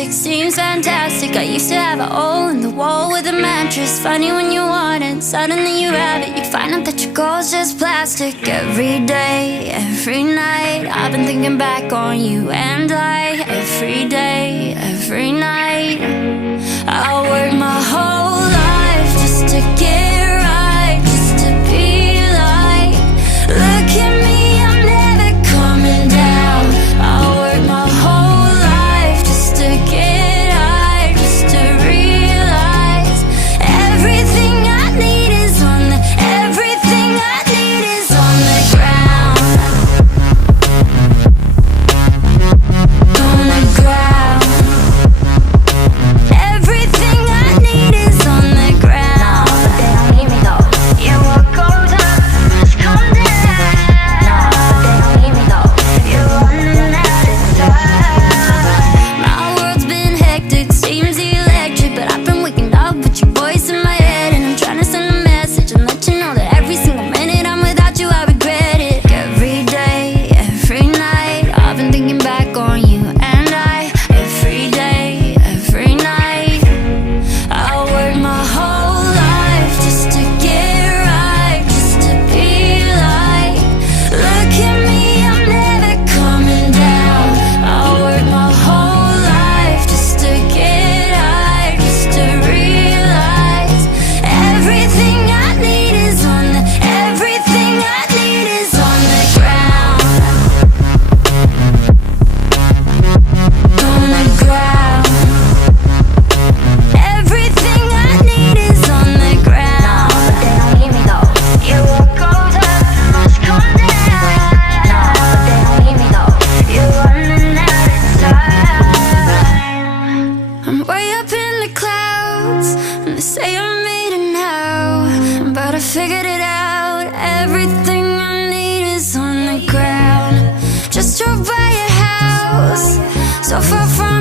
plastic seems fantastic. I used to have a hole in the wall with a mattress. Funny when you want it, suddenly you have it. You find out that your goal's just plastic. Every day, every night, I've been thinking back on you and I. Every day, every night, I work my whole life just to get right, just to be like, look at me, I'm never coming down. I work my whole life just to get high, just to realize everything I need is on the, everything I need is on the ground. On the ground. Everything I need is on the ground. No, but they don't need me though. Yeah, what goes up must come down. No, but they don't need me though. You're running out of time. My world's been hectic, seems electric, but I've been waking up with your voice in my head, and I'm trying to send a message and let you know that every single minute I'm without you, I regret it. Every day, every night, I've been thinking back on you and I. Every day, every night, I work my whole life just to get right, just to be like, look at me, I'm never coming down. I work my whole life just to get high, just to realize everything I need is on the, everything I need is on the ground. On the ground. Everything I need is on the ground. No, but they don't need me though. Yeah, what goes up must come down. No, but they don't need me though. You're running out of time. I'm way up in the clouds, and they say I made it now, but I figured it out. Everything I need is on the ground. Just drove by your house, so far from